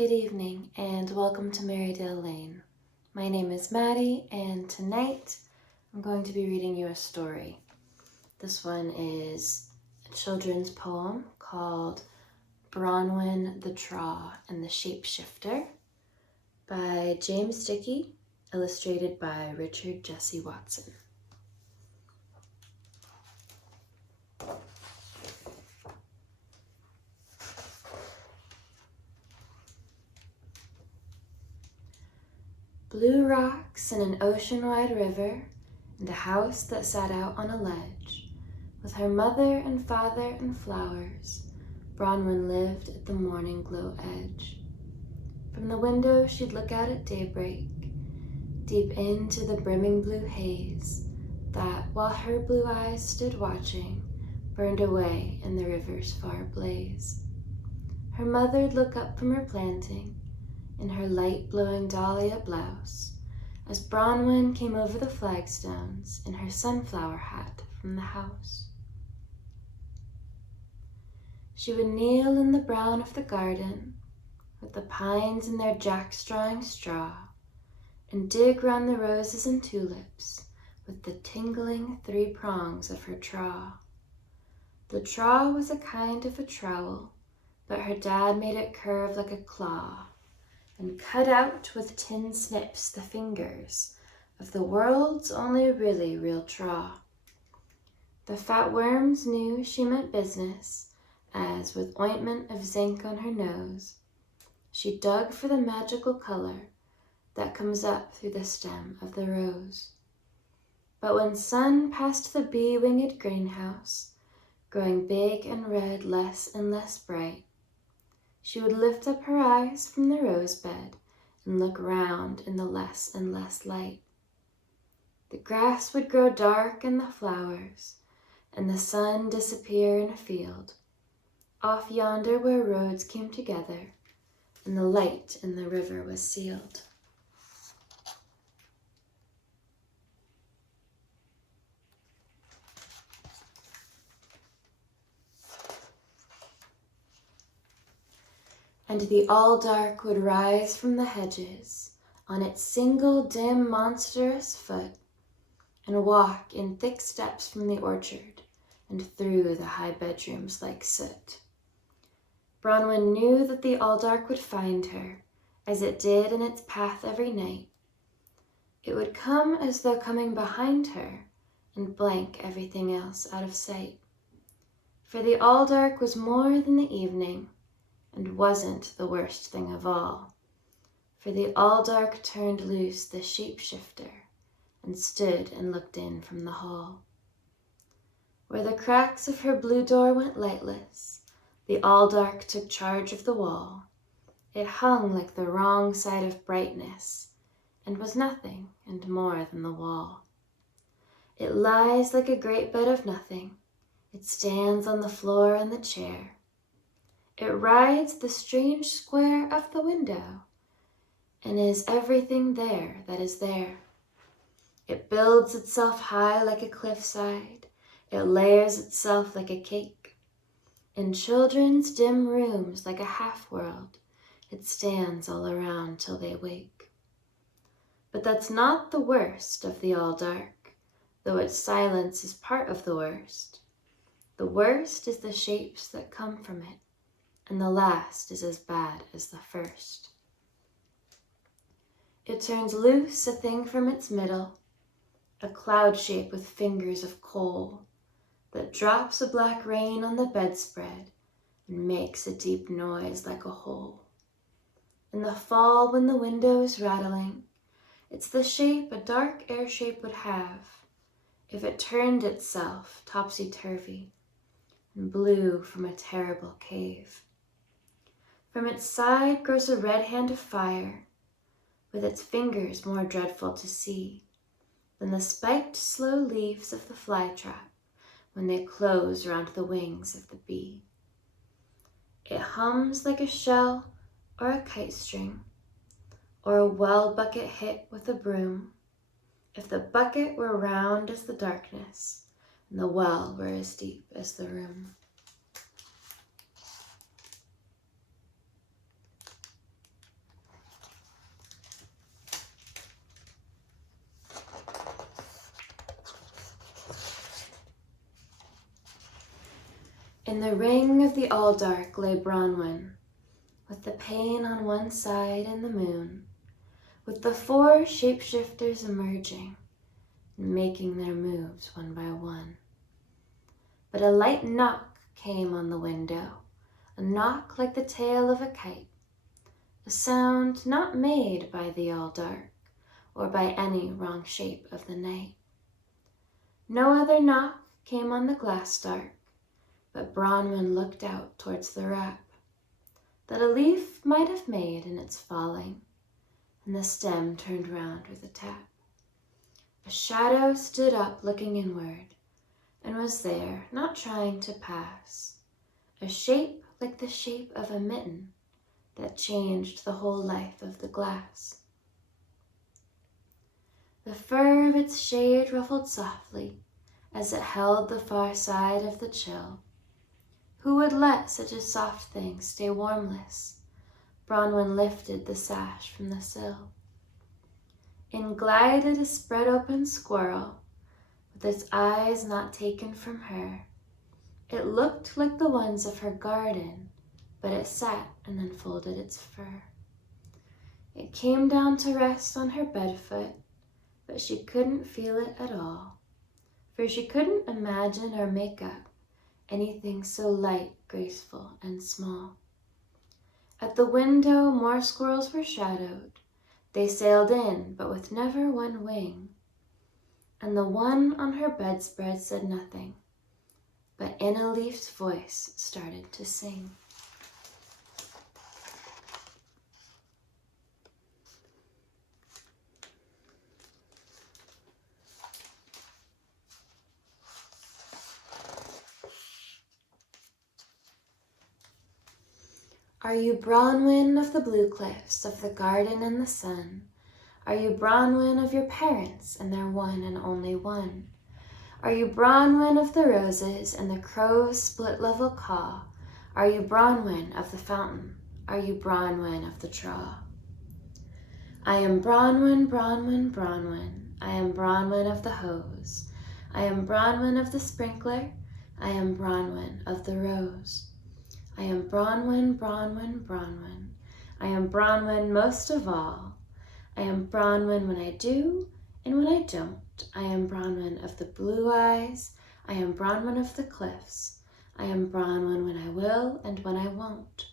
Good evening and welcome to Marydale Lane. My name is Maddie and tonight I'm going to be reading you a story. This one is a children's poem called Bronwen, the Traw, and the Shapeshifter by James Dickey, illustrated by Richard Jesse Watson. Blue rocks and an ocean-wide river, and a house that sat out on a ledge. With her mother and father and flowers, Bronwen lived at the morning glow edge. From the window she'd look out at daybreak, deep into the brimming blue haze that, while her blue eyes stood watching, burned away in the river's far blaze. Her mother'd look up from her planting, in her light-blowing dahlia blouse, as Bronwen came over the flagstones in her sunflower hat from the house. She would kneel in the brown of the garden, with the pines in their jackstrawing straw, and dig round the roses and tulips with the tingling 3 prongs of her traw. The traw was a kind of a trowel, but her dad made it curve like a claw, and cut out with tin snips the fingers of the world's only really real traw. The fat worms knew she meant business, as with ointment of zinc on her nose, she dug for the magical color that comes up through the stem of the rose. But when sun passed the bee-winged greenhouse, growing big and red less and less bright, she would lift up her eyes from the rosebed and look round in the less and less light. The grass would grow dark and the flowers, and the sun disappear in a field, off yonder where roads came together, and the light in the river was sealed. And the all-dark would rise from the hedges on its single dim monstrous foot, and walk in thick steps from the orchard and through the high bedrooms like soot. Bronwen knew that the all-dark would find her, as it did in its path every night. It would come as though coming behind her and blank everything else out of sight. For the all-dark was more than the evening, and wasn't the worst thing of all, for the all-dark turned loose the shapeshifter and stood and looked in from the hall. Where the cracks of her blue door went lightless, the all-dark took charge of the wall. It hung like the wrong side of brightness, and was nothing and more than the wall. It lies like a great bed of nothing, it stands on the floor and the chair. It rides the strange square of the window, and is everything there that is there. It builds itself high like a cliffside, it layers itself like a cake. In children's dim rooms like a half-world, it stands all around till they wake. But that's not the worst of the all-dark, though its silence is part of the worst. The worst is the shapes that come from it, and the last is as bad as the first. It turns loose a thing from its middle, a cloud shape with fingers of coal, that drops a black rain on the bedspread and makes a deep noise like a hole. In the fall when the window is rattling, it's the shape a dark air shape would have if it turned itself topsy-turvy and blew from a terrible cave. From its side grows a red hand of fire, with its fingers more dreadful to see than the spiked slow leaves of the flytrap when they close round the wings of the bee. It hums like a shell or a kite string, or a well bucket hit with a broom, if the bucket were round as the darkness and the well were as deep as the room. In the ring of the all-dark lay Bronwen, with the pain on one side and the moon, with the 4 shapeshifters emerging and making their moves one by one. But a light knock came on the window, a knock like the tail of a kite, a sound not made by the all-dark or by any wrong shape of the night. No other knock came on the glass dark, but Bronwen looked out towards the wrap that a leaf might have made in its falling, and the stem turned round with a tap. A shadow stood up looking inward, and was there, not trying to pass, a shape like the shape of a mitten that changed the whole life of the glass. The fur of its shade ruffled softly as it held the far side of the chill. Who would let such a soft thing stay warmless? Bronwen lifted the sash from the sill. In glided a spread-open squirrel, with its eyes not taken from her. It looked like the ones of her garden, but it sat and then folded its fur. It came down to rest on her bedfoot, but she couldn't feel it at all, for she couldn't imagine or make up anything so light, graceful, and small. At the window more squirrels were shadowed. They sailed in, but with never one wing. And the one on her bedspread said nothing, but in a leaf's voice started to sing. Are you Bronwen of the blue cliffs, of the garden and the sun? Are you Bronwen of your parents and their one and only one? Are you Bronwen of the roses and the crow's split-level caw? Are you Bronwen of the fountain? Are you Bronwen of the Traw? I am Bronwen, Bronwen, Bronwen. I am Bronwen of the hose. I am Bronwen of the sprinkler. I am Bronwen of the rose. I am Bronwen, Bronwen, Bronwen. I am Bronwen most of all. I am Bronwen when I do and when I don't. I am Bronwen of the blue eyes. I am Bronwen of the cliffs. I am Bronwen when I will and when I won't.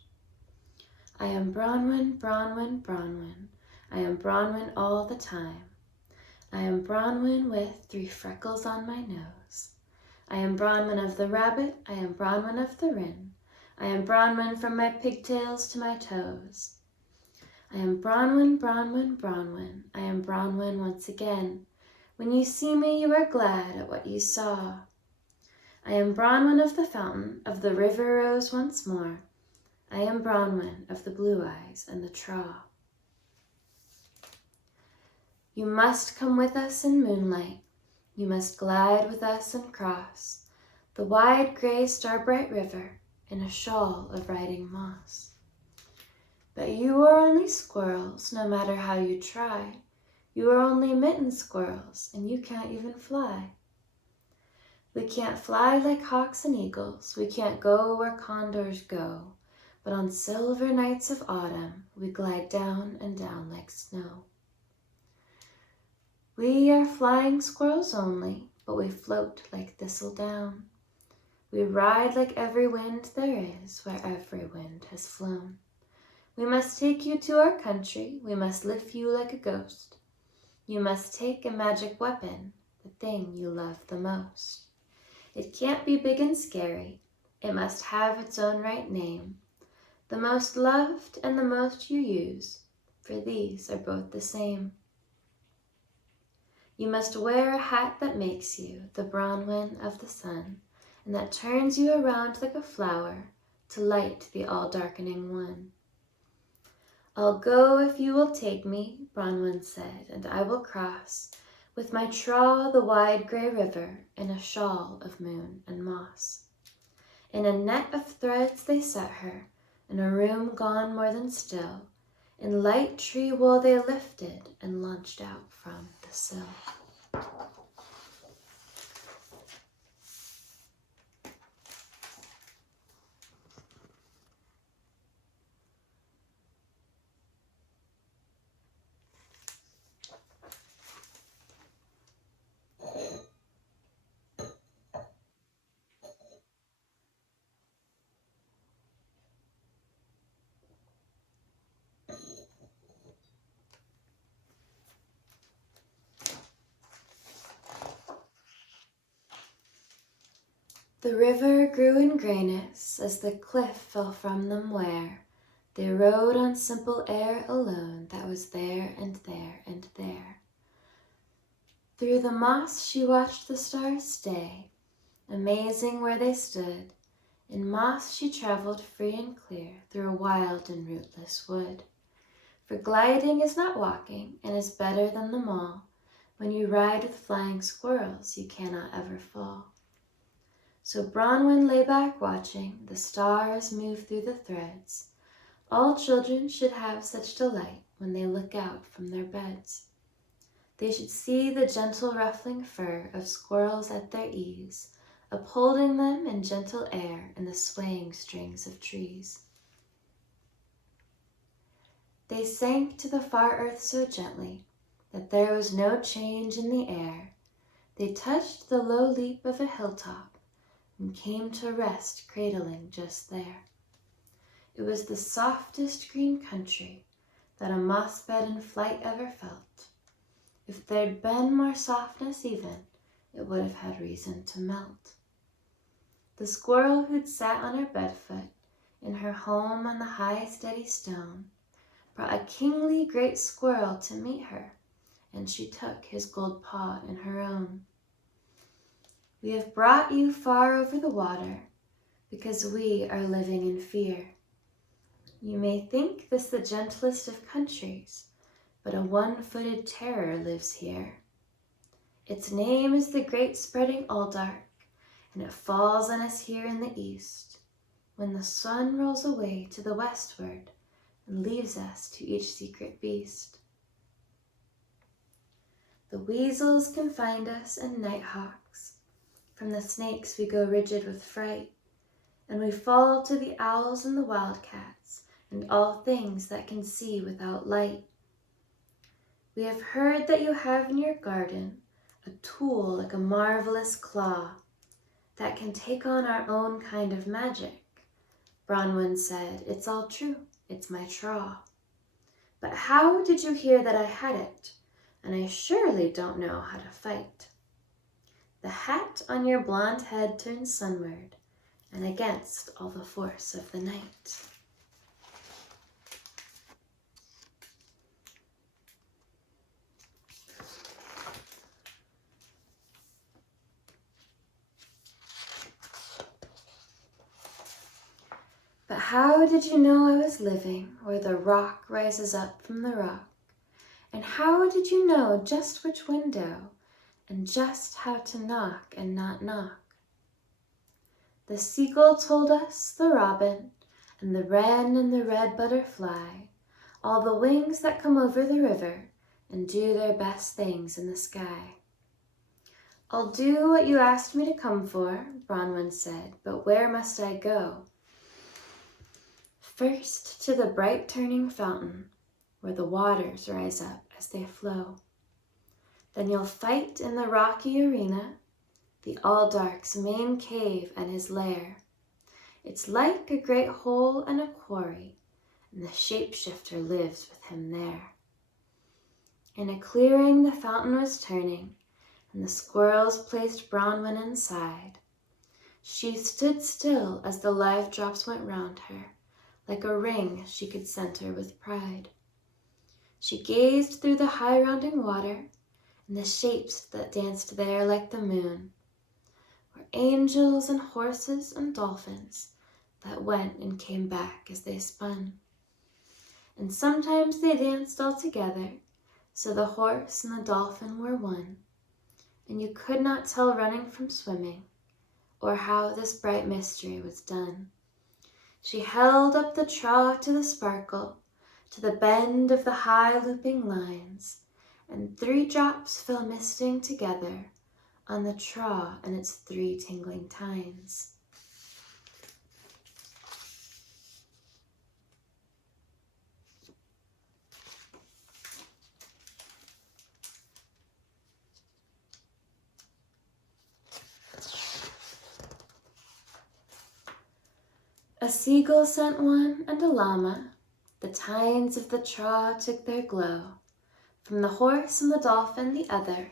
I am Bronwen, Bronwen, Bronwen. I am Bronwen all the time. I am Bronwen with 3 freckles on my nose. I am Bronwen of the rabbit. I am Bronwen of the wren. I am Bronwen from my pigtails to my toes. I am Bronwen, Bronwen, Bronwen. I am Bronwen once again. When you see me, you are glad at what you saw. I am Bronwen of the fountain, of the river rose once more. I am Bronwen of the blue eyes and the Traw. You must come with us in moonlight. You must glide with us and cross the wide gray star-bright river in a shawl of riding moss. But you are only squirrels, no matter how you try. You are only mitten squirrels, and you can't even fly. We can't fly like hawks and eagles. We can't go where condors go. But on silver nights of autumn, we glide down and down like snow. We are flying squirrels only, but we float like thistledown. We ride like every wind there is, where every wind has flown. We must take you to our country. We must lift you like a ghost. You must take a magic weapon, the thing you love the most. It can't be big and scary. It must have its own right name. The most loved and the most you use, for these are both the same. You must wear a hat that makes you the Bronwen of the sun, and that turns you around like a flower to light the all-darkening one. I'll go if you will take me, Bronwen said, and I will cross with my Traw the wide grey river in a shawl of moon and moss. In a net of threads they set her, in a room gone more than still. In light tree wool they lifted and launched out from the sill. The river grew in grayness as the cliff fell from them where they rode on simple air alone that was there and there and there. Through the moss she watched the stars stay, amazing where they stood. In moss she traveled free and clear through a wild and rootless wood. For gliding is not walking and is better than them all. When you ride with flying squirrels, you cannot ever fall. So Bronwen lay back watching the stars move through the threads. All children should have such delight when they look out from their beds. They should see the gentle ruffling fur of squirrels at their ease, upholding them in gentle air in the swaying strings of trees. They sank to the far earth so gently that there was no change in the air. They touched the low leap of a hilltop and came to rest cradling just there. It was the softest green country that a moss bed in flight ever felt. If there'd been more softness even, it would have had reason to melt. The squirrel who'd sat on her bedfoot in her home on the high steady stone brought a kingly great squirrel to meet her, and she took his gold paw in her own. We have brought you far over the water because we are living in fear. You may think this the gentlest of countries, but a one-footed terror lives here. Its name is the great spreading Aldark, and it falls on us here in the east, when the sun rolls away to the westward and leaves us to each secret beast. The weasels can find us and nighthawks. From the snakes we go rigid with fright, and we fall to the owls and the wildcats and all things that can see without light. We have heard that you have in your garden a tool like a marvelous claw that can take on our own kind of magic. Bronwen said, "It's all true, it's my Traw. But how did you hear that I had it? And I surely don't know how to fight." The hat on your blonde head turns sunward, and against all the force of the night. But how did you know I was living where the rock rises up from the rock? And how did you know just which window and just how to knock and not knock? The seagull told us, the robin, and the wren and the red butterfly, all the wings that come over the river and do their best things in the sky. "I'll do what you asked me to come for," Bronwen said, "but where must I go?" "First to the bright turning fountain, where the waters rise up as they flow. Then you'll fight in the rocky arena, the Aldark's main cave and his lair. It's like a great hole and a quarry, and the shapeshifter lives with him there." In a clearing the fountain was turning, and the squirrels placed Bronwen inside. She stood still as the live drops went round her, like a ring she could center with pride. She gazed through the high rounding water, and the shapes that danced there like the moon were angels and horses and dolphins that went and came back as they spun. And sometimes they danced all together, so the horse and the dolphin were one, and you could not tell running from swimming, or how this bright mystery was done. She held up the Traw to the sparkle, to the bend of the high looping lines, and 3 drops fell misting together on the Traw and its 3 tingling tines. A seagull sent one and a llama. The tines of the Traw took their glow from the horse and the dolphin the other,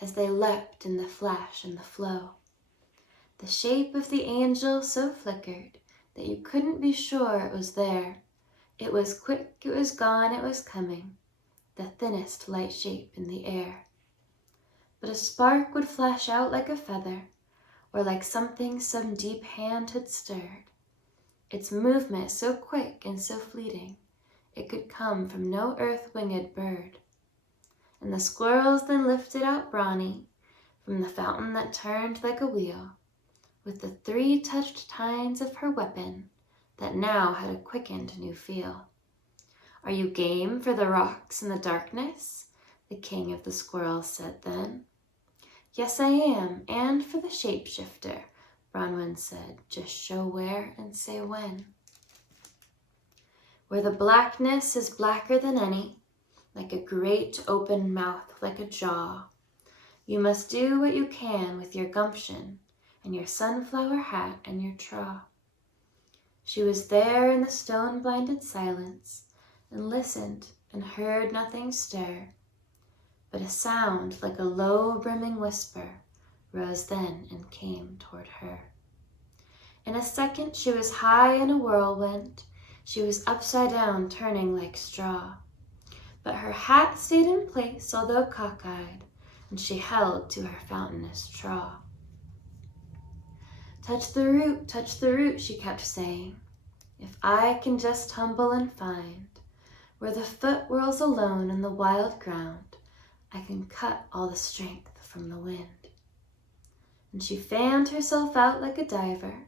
as they leapt in the flash and the flow. The shape of the angel so flickered that you couldn't be sure it was there. It was quick, it was gone, it was coming, the thinnest light shape in the air. But a spark would flash out like a feather, or like something some deep hand had stirred. Its movement so quick and so fleeting, it could come from no earth-winged bird. And the squirrels then lifted out Bronnie from the fountain that turned like a wheel, with the 3 touched tines of her weapon that now had a quickened new feel. "Are you game for the rocks and the darkness?" the king of the squirrels said then. "Yes, I am, and for the shapeshifter," Bronwen said. "Just show where and say when." "Where the blackness is blacker than any, like a great open mouth, like a jaw, you must do what you can with your gumption and your sunflower hat and your traw." She was there in the stone-blinded silence and listened and heard nothing stir, but a sound like a low brimming whisper rose then and came toward her. In a second she was high in a whirlwind, she was upside down turning like straw, but her hat stayed in place although cockeyed, and she held to her fountainous Traw. touch the root," she kept saying. "If I can just tumble and find where the foot whirls alone in the wild ground, I can cut all the strength from the wind." And she fanned herself out like a diver,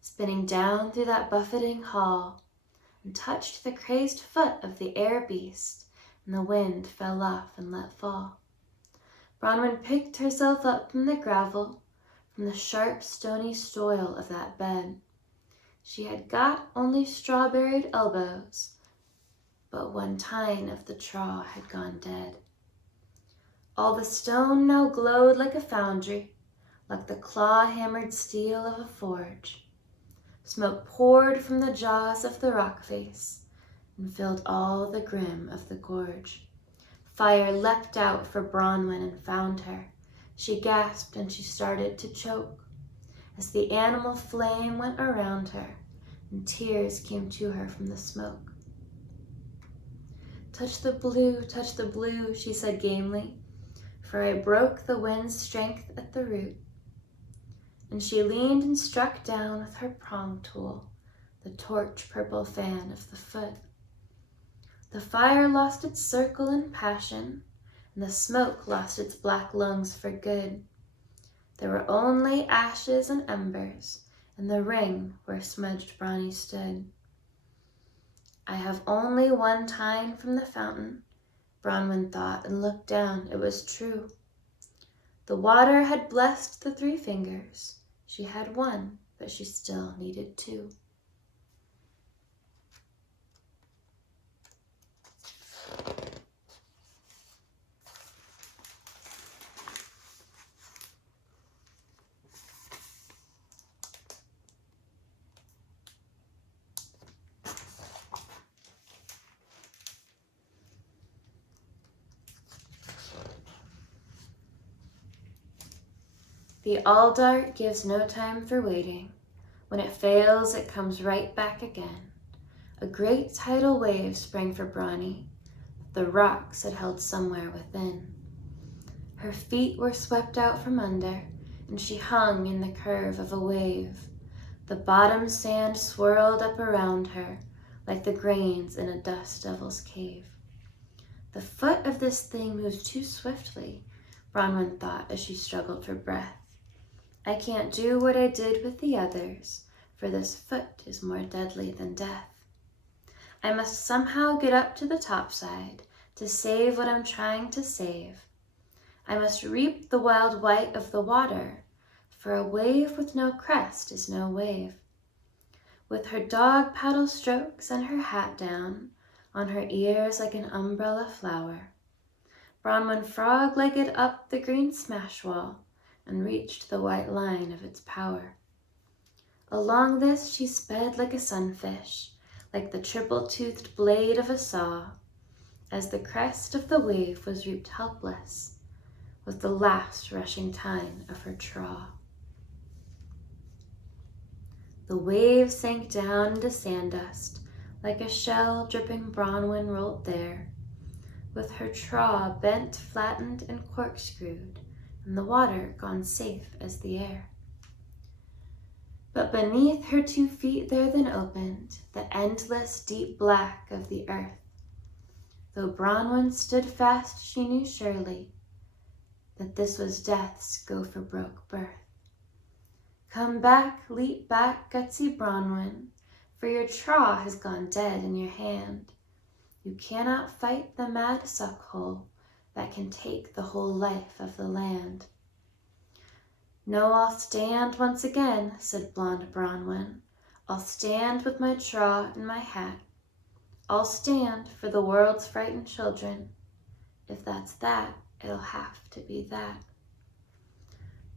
spinning down through that buffeting hall, and touched the crazed foot of the air beast, and the wind fell off and let fall. Bronwen picked herself up from the gravel, from the sharp stony soil of that bed. She had got only strawberried elbows, but 1 tine of the Traw had gone dead. All the stone now glowed like a foundry, like the claw-hammered steel of a forge. Smoke poured from the jaws of the rock face and filled all the grim of the gorge. Fire leapt out for Bronwen and found her. She gasped and she started to choke as the animal flame went around her and tears came to her from the smoke. touch the blue," she said gamely, "for I broke the wind's strength at the root." And she leaned and struck down with her prong tool the torch-purple fan of the foot. The fire lost its circle and passion, and the smoke lost its black lungs for good. There were only ashes and embers in the ring where smudged Bronnie stood. "I have only 1 tine from the fountain," Bronwen thought, and looked down. It was true. The water had blessed the 3 fingers. She had 1, but she still needed 2. The all-dart gives no time for waiting. When it fails, it comes right back again. A great tidal wave sprang for Bronnie. The rocks had held somewhere within. Her feet were swept out from under, and she hung in the curve of a wave. The bottom sand swirled up around her, like the grains in a dust devil's cave. The foot of this thing moves too swiftly, Bronwen thought as she struggled for breath. I can't do what I did with the others, for this foot is more deadly than death. I must somehow get up to the topside to save what I'm trying to save. I must reap the wild white of the water, for a wave with no crest is no wave. With her dog paddle strokes and her hat down, on her ears like an umbrella flower, Bronwen frog-legged up the green smash wall and reached the white line of its power. Along this she sped like a sunfish, like the triple-toothed blade of a saw, as the crest of the wave was reaped helpless, with the last rushing tine of her Traw. The waves sank down into sand dust, like a shell dripping Bronwen rolled there, with her traw bent, flattened, and corkscrewed, and the water gone safe as the air. But beneath her 2 feet there then opened the endless deep black of the earth. Though Bronwen stood fast, she knew surely that this was death's gopher-broke birth. Come back, leap back, gutsy Bronwen, for your traw has gone dead in your hand. You cannot fight the mad suckhole that can take the whole life of the land. No, I'll stand once again, said blonde Bronwen. I'll stand with my traw and my hat. I'll stand for the world's frightened children. If that's that, it'll have to be that.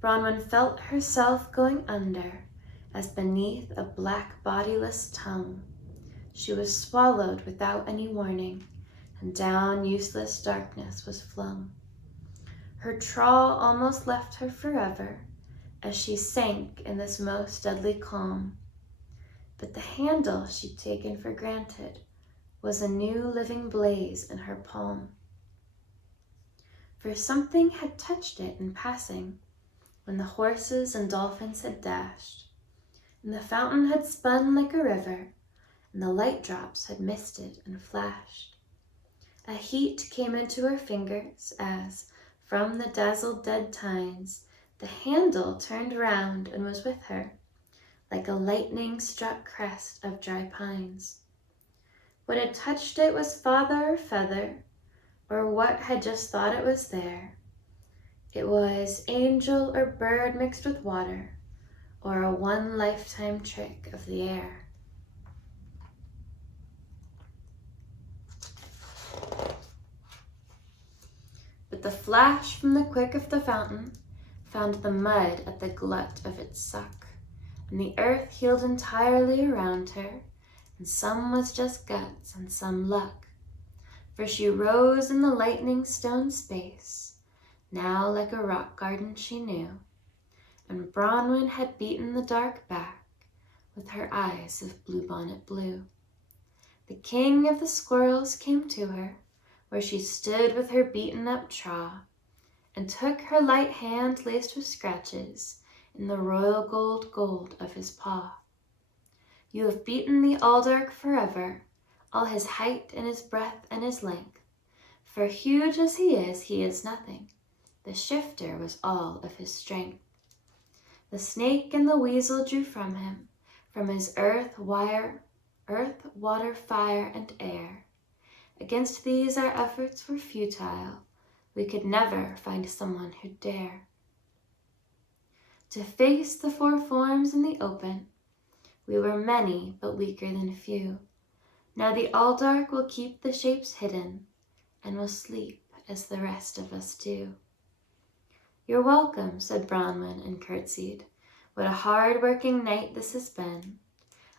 Bronwen felt herself going under, as beneath a black bodiless tongue she was swallowed without any warning, and down useless darkness was flung. Her traw almost left her forever, as she sank in this most deadly calm. But the handle she'd taken for granted was a new living blaze in her palm. For something had touched it in passing, when the horses and dolphins had dashed, and the fountain had spun like a river, and the light drops had misted and flashed. A heat came into her fingers as, from the dazzled dead tines, the handle turned round and was with her, like a lightning-struck crest of dry pines. What had touched it was father or feather, or what had just thought it was there. It was angel or bird mixed with water, or a one-lifetime trick of the air. But the flash from the quick of the fountain found the mud at the glut of its suck, and the earth healed entirely around her, and some was just guts and some luck. For she rose in the lightning stone space, now like a rock garden she knew, and Bronwen had beaten the dark back with her eyes of bluebonnet blue. The king of the squirrels came to her, where she stood with her beaten-up traw, and took her light hand laced with scratches in the royal gold of his paw. You have beaten the Aldark forever, all his height and his breadth and his length. For huge as he is nothing. The shifter was all of his strength. The snake and the weasel drew from him, from his earth, water, fire, and air. Against these our efforts were futile. We could never find someone who'd dare to face the 4 forms in the open. We were many, but weaker than few. Now the Aldark will keep the shapes hidden, and will sleep as the rest of us do. You're welcome, said Bronwen, and curtsied. What a hard-working night this has been.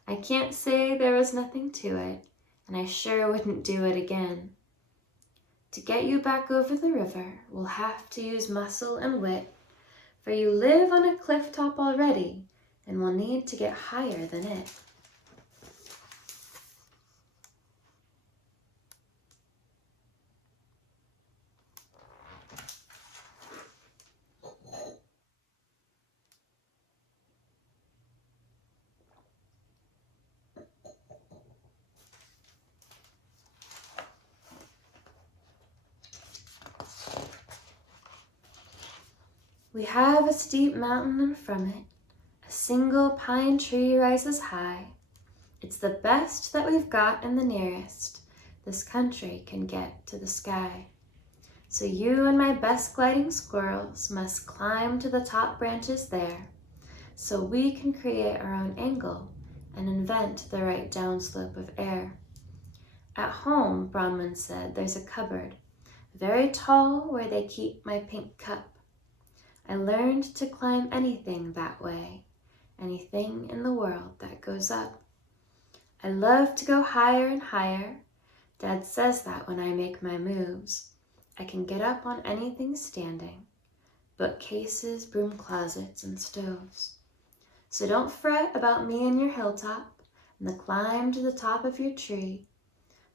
I can't say there was nothing to it, and I sure wouldn't do it again. To get you back over the river, we'll have to use muscle and wit, for you live on a cliff top already, and we'll need to get higher than it. We have a steep mountain, and from it a single pine tree rises high. It's the best that we've got and the nearest this country can get to the sky. So you and my best gliding squirrels must climb to the top branches there, so we can create our own angle and invent the right downslope of air. At home, Bronwen said, there's a cupboard, very tall, where they keep my pink cup. I learned to climb anything that way, anything in the world that goes up. I love to go higher and higher. Dad says that when I make my moves, I can get up on anything standing, bookcases, broom closets, and stoves. So don't fret about me and your hilltop and the climb to the top of your tree,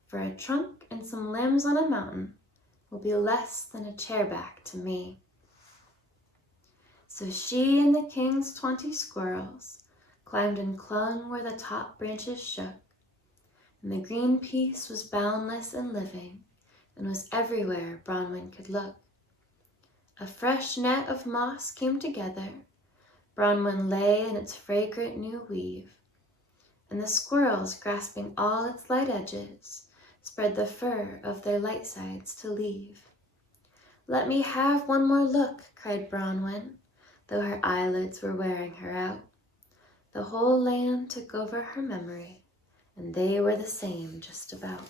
for a trunk and some limbs on a mountain will be less than a chair back to me." So she and the king's 20 squirrels climbed and clung where the top branches shook, and the green peace was boundless and living, and was everywhere Bronwen could look. A fresh net of moss came together, Bronwen lay in its fragrant new weave, and the squirrels, grasping all its light edges, spread the fur of their light sides to leave. "Let me have one more look," cried Bronwen, though her eyelids were wearing her out. The whole land took over her memory, and they were the same just about.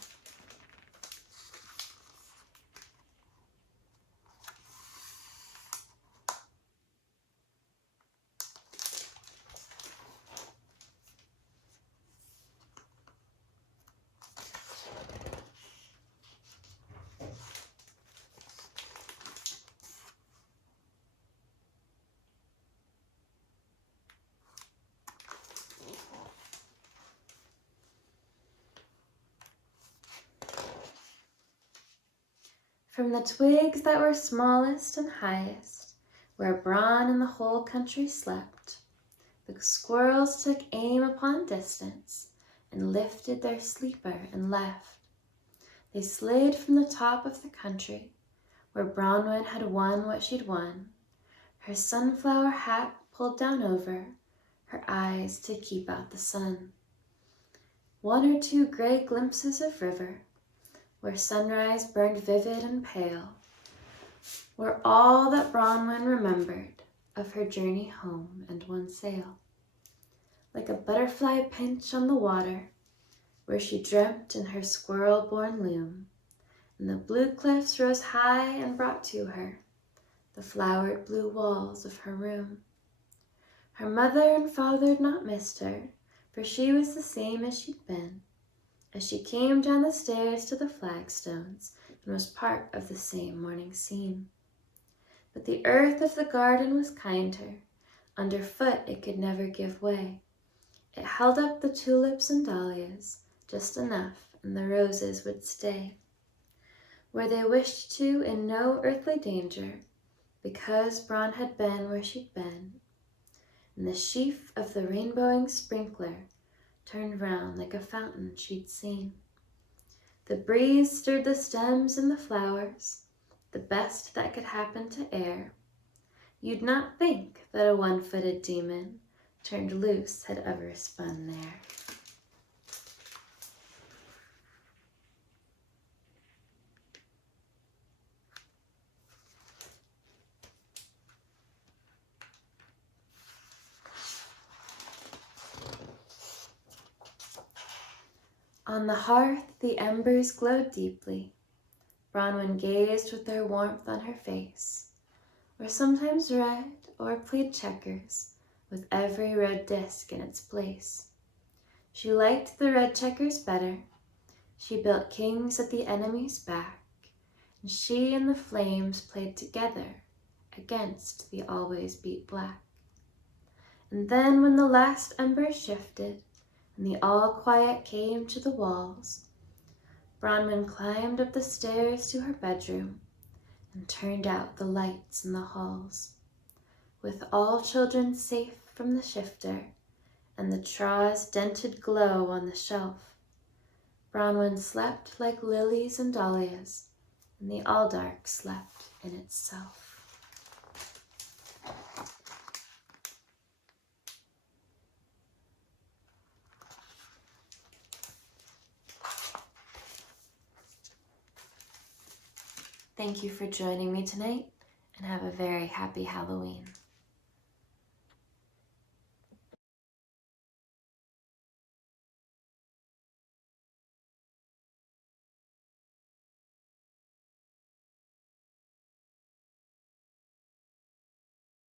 From the twigs that were smallest and highest, where Bron and the whole country slept, the squirrels took aim upon distance and lifted their sleeper and left. They slid from the top of the country, where Bronwen had won what she'd won, her sunflower hat pulled down over her eyes to keep out the sun. One or two gray glimpses of river, where sunrise burned vivid and pale, were all that Bronwen remembered of her journey home and one sail. Like a butterfly pinch on the water, where she dreamt in her squirrel-born loom, and the blue cliffs rose high and brought to her the flowered blue walls of her room. Her mother and father had not missed her, for she was the same as she'd been, as she came down the stairs to the flagstones and was part of the same morning scene. But the earth of the garden was kinder, underfoot it could never give way. It held up the tulips and dahlias just enough, and the roses would stay where they wished to in no earthly danger, because Bron had been where she'd been, and the sheaf of the rainbowing sprinkler turned round like a fountain she'd seen. The breeze stirred the stems and the flowers, the best that could happen to air. You'd not think that a one-footed demon turned loose had ever spun there. On the hearth the embers glowed deeply. Bronwen gazed with their warmth on her face, or sometimes read or played checkers with every red disc in its place. She liked the red checkers better. She built kings at the enemy's back, and she and the flames played together against the always beat black. And then when the last embers shifted and the all-quiet came to the walls, Bronwen climbed up the stairs to her bedroom and turned out the lights in the halls. With all children safe from the shifter and the Traw's dented glow on the shelf, Bronwen slept like lilies and dahlias, and the all-dark slept in itself. Thank you for joining me tonight, and have a very happy Halloween.